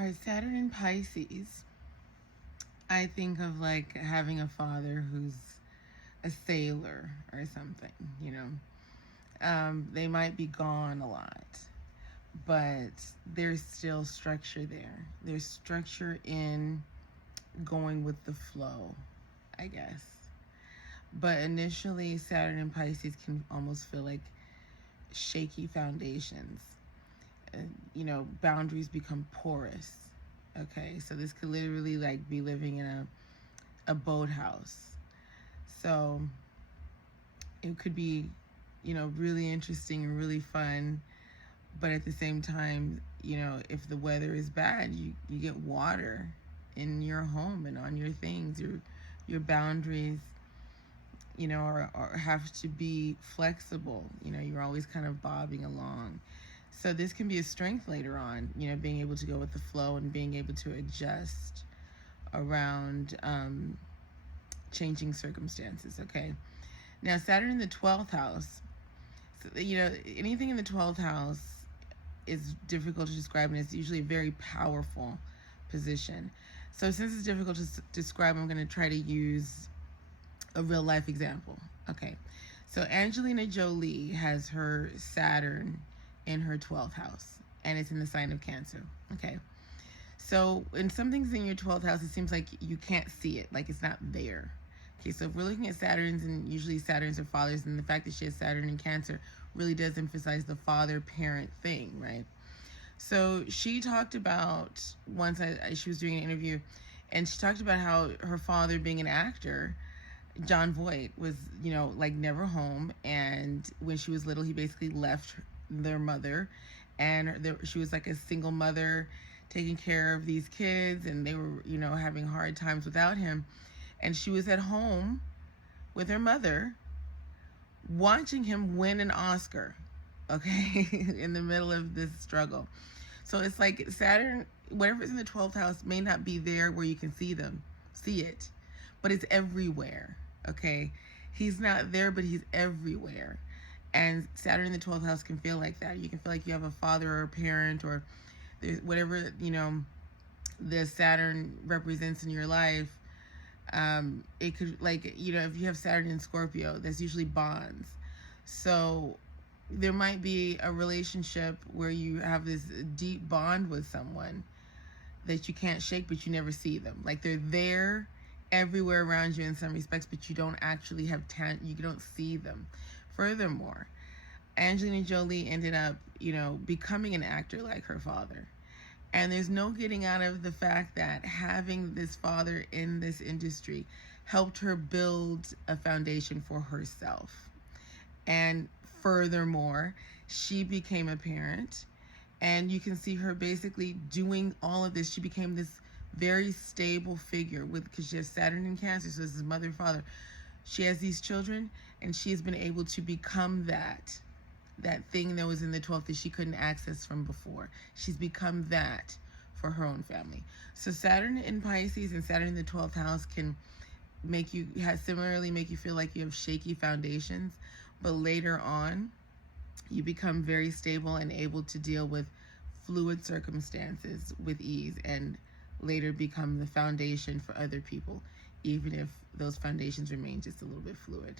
All right, Saturn in Pisces. I think of like having a father who's a sailor or something, you know. They might be gone a lot, but there's still structure there. There's structure in going with the flow, I guess. But initially, Saturn in Pisces can almost feel like shaky foundations. Boundaries become porous. Okay, so this could literally like be living in a boathouse. So it could be, really interesting and really fun. But at the same time, if the weather is bad, you get water in your home and on your things. Your boundaries, or have to be flexible. You're always kind of bobbing along. So this can be a strength later on, being able to go with the flow and being able to adjust around changing circumstances, okay? Now, Saturn in the 12th house, so, anything in the 12th house is difficult to describe, and it's usually a very powerful position. So since it's difficult to describe, I'm going to try to use a real life example. Okay, so Angelina Jolie has her Saturn in her 12th house, and it's in the sign of Cancer. Okay, so when something's in your 12th house, it seems like you can't see it, like it's not there. Okay, so if we're looking at Saturns, and usually Saturns are fathers, and the fact that she has Saturn in Cancer really does emphasize the father-parent thing, right? So she talked about, once she was doing an interview, and she talked about how her father, being an actor, John Voight, was, like never home. And when she was little, he basically left their mother. And she was like a single mother taking care of these kids. And they were, having hard times without him. And she was at home with her mother watching him win an Oscar, okay, in the middle of this struggle. So it's like Saturn, whatever's in the 12th house may not be there where you can see it, but it's everywhere, okay? He's not there, but he's everywhere. And Saturn in the 12th house can feel like that. You can feel like you have a father or a parent, or there's whatever, the Saturn represents in your life. It could, like, if you have Saturn in Scorpio, that's usually bonds. So there might be a relationship where you have this deep bond with someone that you can't shake, but you never see them. Like, they're there everywhere around you in some respects, but you don't actually have you don't see them. Furthermore, Angelina Jolie ended up, becoming an actor like her father. And there's no getting out of the fact that having this father in this industry helped her build a foundation for herself. And furthermore, she became a parent, and you can see her basically doing all of this. She became this very stable figure because she has Saturn in Cancer, so this is mother and father. She has these children, and she has been able to become that thing that was in the 12th that she couldn't access from before. She's become that for her own family. So Saturn in Pisces and Saturn in the 12th house can similarly make you feel like you have shaky foundations, but later on you become very stable and able to deal with fluid circumstances with ease, and later become the foundation for other people, even if those foundations remain just a little bit fluid.